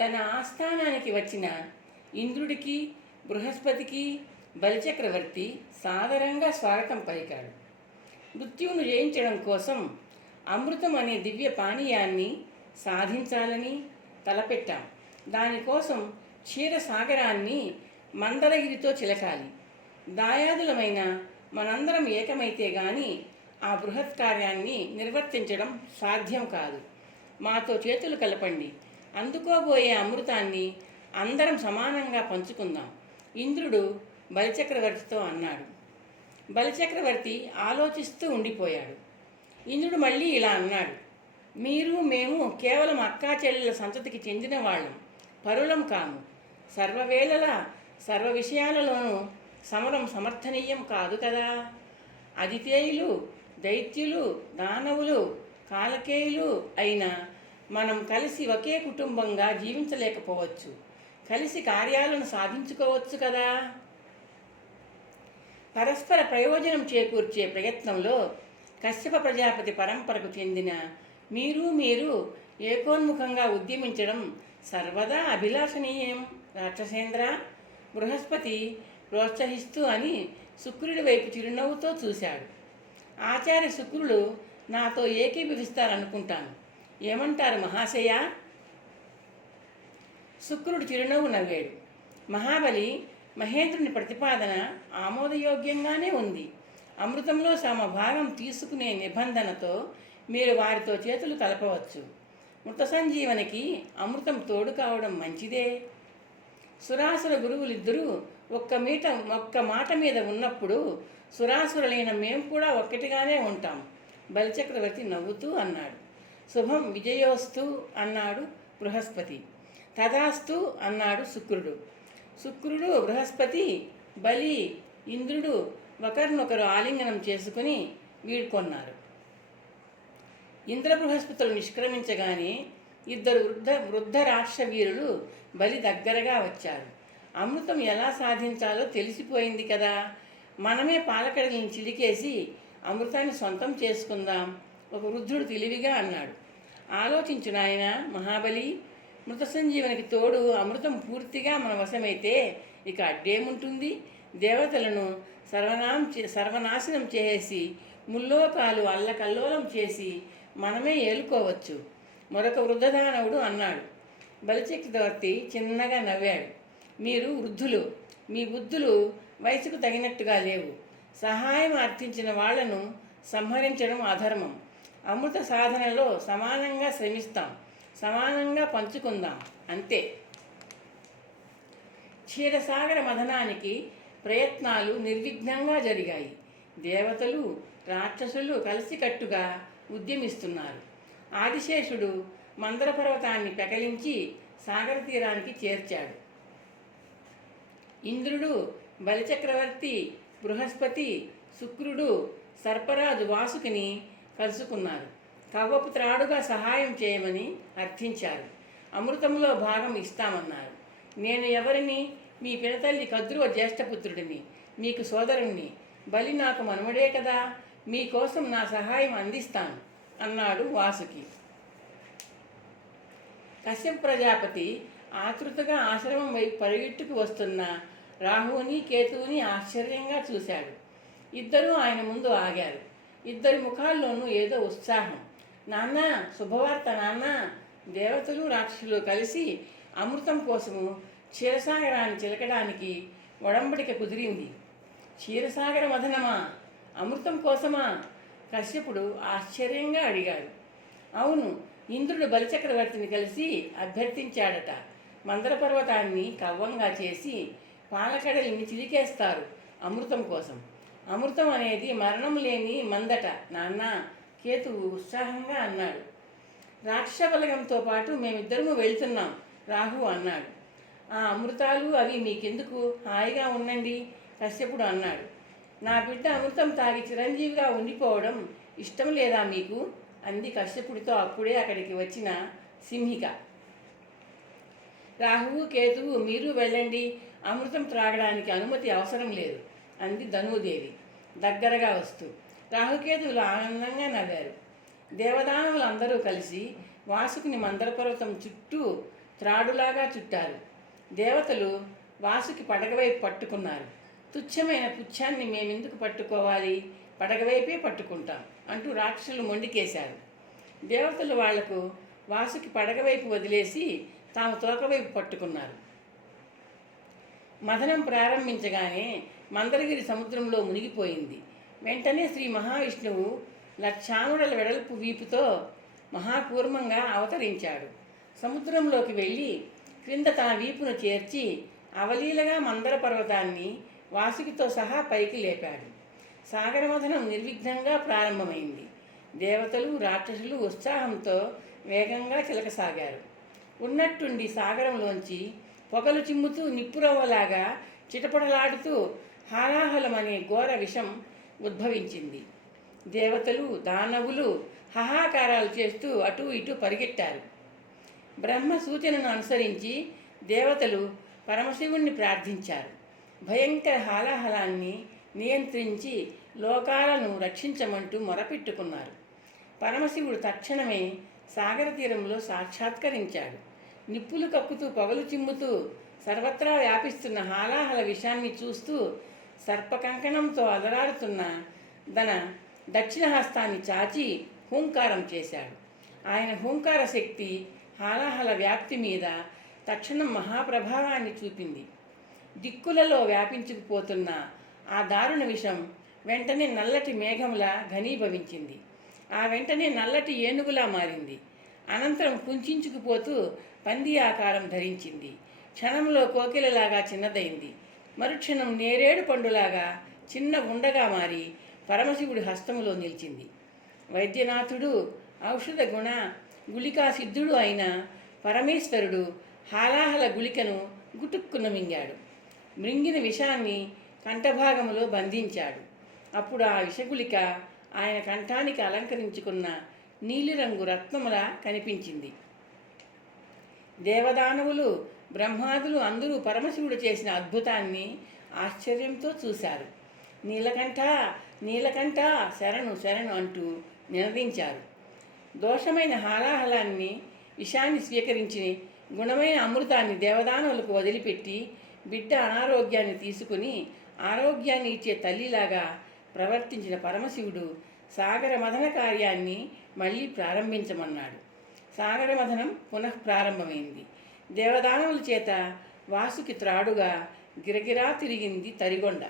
తన ఆస్థానానికి వచ్చిన ఇంద్రుడికి బృహస్పతికి బలిచక్రవర్తి సాదరంగా స్వాగతం పలికాడు. మృత్యువును జయించడం కోసం అమృతం అనే దివ్య పానీయాన్ని సాధించాలని తలపెట్టాం. దానికోసం క్షీరసాగరాన్ని మందరగిరితో చిలకాలి. దాయాదులమైన మనందరం ఏకమైతే గాని ఆ బృహత్ కార్యాన్ని నిర్వర్తించడం సాధ్యం కాదు. మాతో చేతులు కలపండి. అందుకోబోయే అమృతాన్ని అందరం సమానంగా పంచుకుందాం. ఇంద్రుడు బలిచక్రవర్తితో అన్నాడు. బలిచక్రవర్తి ఆలోచిస్తూ ఉండిపోయాడు. ఇంద్రుడు మళ్ళీ ఇలా అన్నాడు. మీరు మేము కేవలం అక్కా చెల్లెల సంతతికి చెందిన వాళ్ళం. పరులం కాము. సర్వవేళలా సర్వ విషయాలలోనూ సమరం సమర్థనీయం కాదు కదా. అదితేయులు దైత్యులు దానవులు కాలకేయులు అయిన మనం కలిసి ఒకే కుటుంబంగా జీవించలేకపోవచ్చు. కలిసి కార్యాలను సాధించుకోవచ్చు కదా. పరస్పర ప్రయోజనం చేకూర్చే ప్రయత్నంలో కశ్యప ప్రజాపతి పరంపరకు చెందిన మీరు మీరు ఏకోన్ముఖంగా ఉద్యమించడం సర్వదా అభిలాషణీయం. రాక్షసేంద్ర బృహస్పతి ప్రోత్సహిస్తూ అని శుక్రుడి వైపు చిరునవ్వుతో చూశాడు. ఆచార్య శుక్రుడు నాతో ఏకీభవిస్తారనుకుంటాను. ఏమంటారు మహాశయ? శుక్రుడు చిరునవ్వు నవ్వాడు. మహాబలి మహేంద్రుని ప్రతిపాదన ఆమోదయోగ్యంగానే ఉంది. అమృతంలో సమభాగం తీసుకునే నిబంధనతో మీరు వారితో చేతులు కలపవచ్చు. మృత సంజీవనికి అమృతం తోడు కావడం మంచిదే. సురాసుర గురువులిద్దరూ ఒక్క మీట ఒక్క మాట మీద ఉన్నప్పుడు సురాసురులైన మేము కూడా ఒక్కటిగానే ఉంటాం. బలిచక్రవర్తి నవ్వుతూ అన్నాడు. శుభం విజయోస్తు అన్నాడు బృహస్పతి. తదాస్తు అన్నాడు శుక్రుడు. శుక్రుడు బృహస్పతి బలి ఇంద్రుడు ఒకరినొకరు ఆలింగనం చేసుకుని వీడ్కొన్నారు ఇంద్ర బృహస్పతులు నిష్క్రమించగానే ఇద్దరు వృద్ధ వృద్ధ రాక్షవీరులు బలి దగ్గరగా వచ్చారు. అమృతం ఎలా సాధించాలో తెలిసిపోయింది కదా. మనమే పాలకడలను చిలికేసి అమృతాన్ని సొంతం చేసుకుందాం. ఒక వృద్ధుడు తెలివిగా అన్నాడు. ఆలోచించు నాయన మహాబలి మృత సంజీవనికి తోడు అమృతం పూర్తిగా మన వశమైతే ఇక అడ్డేముంటుంది? దేవతలను సర్వనాం చే- సర్వనాశనం చేసి ముల్లోకాలు అల్లకల్లోలం చేసి మనమే ఏలుకోవచ్చు. మరొక వృద్ధదానవుడు అన్నాడు. బలిచక్రవర్తి చిన్నగా నవ్వాడు. మీరు వృద్ధులు మీ బుద్ధులు వయసుకు తగినట్టుగా లేవు. సహాయం అర్థించిన వాళ్ళను సంహరించడం అధర్మం. అమృత సాధనలో సమానంగా శ్రమిస్తాం సమానంగా పంచుకుందాం అంతే. క్షీరసాగర మథనానికి ప్రయత్నాలు నిర్విఘ్నంగా జరిగాయి. దేవతలు రాక్షసులు కలిసికట్టుగా ఉద్యమిస్తున్నారు. ఆదిశేషుడు మందర పర్వతాన్ని పెకలించి సాగర తీరానికి చేర్చాడు. ఇంద్రుడు బలిచక్రవర్తి బృహస్పతి శుక్రుడు సర్పరాజు వాసుకిని కలుసుకున్నారు. కవ్వపు త్రాడుగా సహాయం చేయమని అర్థించారు. అమృతంలో భాగం ఇస్తామన్నారు. నేను ఎవరిని? మీ పినతల్లి కద్రువ జ్యేష్ఠపుత్రుడిని మీకు సోదరుణ్ణి. బలి నాకు మనవడే కదా మీకోసం నా సహాయం అందిస్తాను అన్నాడు వాసుకి. కశ్యప ప్రజాపతి ఆతృతగా ఆశ్రమం వైపు పరిగెట్టుకు వస్తున్న రాహువుని కేతువుని ఆశ్చర్యంగా చూశాడు. ఇద్దరూ ఆయన ముందు ఆగారు. ఇద్దరి ముఖాల్లోనూ ఏదో ఉత్సాహం. నాన్న శుభవార్త నాన్న. దేవతలు రాక్షసులు కలిసి అమృతం కోసము క్షీరసాగరాన్ని చిలకడానికి ఒడంబడిక కుదిరింది. క్షీరసాగర మదనమా అమృతం కోసమా? కశ్యపుడు ఆశ్చర్యంగా అడిగాడు. అవును ఇంద్రుడు బలిచక్రవర్తిని కలిసి అభ్యర్థించాడట. మందర పర్వతాన్ని కవ్వంగా చేసి పాలకడలిని చిలికేస్తారు అమృతం కోసం. అమృతం అనేది మరణం లేని మందట. నాన్న కేతువు ఉత్సాహంగా అన్నాడు. రాక్షబలగంతో పాటు మేమిద్దరము వెళ్తున్నాం రాహు అన్నాడు. ఆ అమృతాలు అవి మీకెందుకు? హాయిగా ఉండండి కశ్యపుడు అన్నాడు. నా బిడ్డ అమృతం తాగి చిరంజీవిగా ఉండిపోవడం ఇష్టం లేదా మీకు? అంది కశ్యపుడితో అప్పుడే అక్కడికి వచ్చిన సింహిక. రాహువు కేతువు మీరు వెళ్ళండి. అమృతం త్రాగడానికి అనుమతి అవసరం లేదు. అంది ధనుదేవి దగ్గరగా వస్తూ. రాహుకేతువులు ఆనందంగా నవ్వారు. దేవదానవులు అందరూ కలిసి వాసుకుని మందర పర్వతం చుట్టూ త్రాడులాగా చుట్టారు. దేవతలు వాసుకి పడగవైపు పట్టుకున్నారు. తుచ్చమైన పుచ్ఛాన్ని మేమెందుకు పట్టుకోవాలి? పడగవైపే పట్టుకుంటాం అంటూ రాక్షసులు మొండికేశారు. దేవతలు వాళ్ళకు వాసుకి పడగవైపు వదిలేసి తాము తోకవైపు పట్టుకున్నారు. మదనం ప్రారంభించగానే మందరగిరి సముద్రంలో మునిగిపోయింది. వెంటనే శ్రీ మహావిష్ణువు లక్షాముడల వెడల్పు వీపుతో మహాకూర్మంగా అవతరించాడు. సముద్రంలోకి వెళ్ళి క్రింద తన వీపును చేర్చి అవలీలగా మందర పర్వతాన్ని వాసుకితో సహా పైకి లేపాడు. సాగరమథనం నిర్విఘ్నంగా ప్రారంభమైంది. దేవతలు రాక్షసులు ఉత్సాహంతో వేగంగా చిలకసాగారు. ఉన్నట్టుండి సాగరంలోంచి పొగలు చిమ్ముతూ నిప్పురవ్వలాగా చిటపటలాడుతూ హాలాహలం అనే ఘోర విషం ఉద్భవించింది. దేవతలు దానవులు హాహాకారాలు చేస్తూ అటూ ఇటూ పరిగెట్టారు బ్రహ్మ సూచనను అనుసరించి దేవతలు పరమశివుణ్ణి ప్రార్థించారు. భయంకర హాలాహలాన్ని నియంత్రించి లోకాలను రక్షించమంటూ మొరపెట్టుకున్నారు. పరమశివుడు తక్షణమే సాగర తీరంలో సాక్షాత్కరించాడు. నిప్పులు కక్కుతూ పొగలు చిమ్ముతూ సర్వత్రా వ్యాపిస్తున్న హాలాహల విషాన్ని చూస్తూ సర్పకంకణంతో అదరాడుతున్న తన దక్షిణ హస్తాన్ని చాచి హూంకారం చేశాడు. ఆయన హూంకార శక్తి హాలాహల వ్యాప్తి మీద తక్షణం మహాప్రభావాన్ని చూపింది. దిక్కులలో వ్యాపించుకుపోతున్న ఆ దారుణ విషం వెంటనే నల్లటి మేఘంలా ఘనీభవించింది. ఆ వెంటనే నల్లటి ఏనుగులా మారింది. అనంతరం కుంచుకుపోతూ పంది ఆకారం ధరించింది. క్షణంలో కోకిలలాగా చిన్నదైంది. మరుక్షణం నేరేడు పండులాగా చిన్న ఉండగా మారి పరమశివుడి హస్తములో నిలిచింది. వైద్యనాథుడు ఔషధ గుణ గుళికా సిద్ధుడు అయిన పరమేశ్వరుడు హాలాహల గుళికను గుటుక్కున మింగాడు. మృంగిన విషాన్ని కంఠభాగములో బంధించాడు. అప్పుడు ఆ విషగుళిక ఆయన కంఠానికి అలంకరించుకున్న నీలిరంగు రత్నములా కనిపించింది. దేవదానవులు బ్రహ్మాదులు అందరూ పరమశివుడు చేసిన అద్భుతాన్ని ఆశ్చర్యంతో చూశారు. నీలకంఠ నీలకంఠ శరణు శరణు అంటూ నినదించారు. దోషమైన హాలాహలాన్ని విషాన్ని స్వీకరించి గుణమైన అమృతాన్ని దేవదానవులకు వదిలిపెట్టి బిడ్డ అనారోగ్యాన్ని తీసుకుని ఆరోగ్యాన్ని ఇచ్చే తల్లిలాగా ప్రవర్తించిన పరమశివుడు సాగర మథన కార్యాన్ని మళ్ళీ ప్రారంభించమన్నాడు. సాగర మథనం పునః ప్రారంభమైంది దేవదానవుల చేత వాసుకి త్రాడుగా గిరగిరా తిరిగింది తరిగొండ.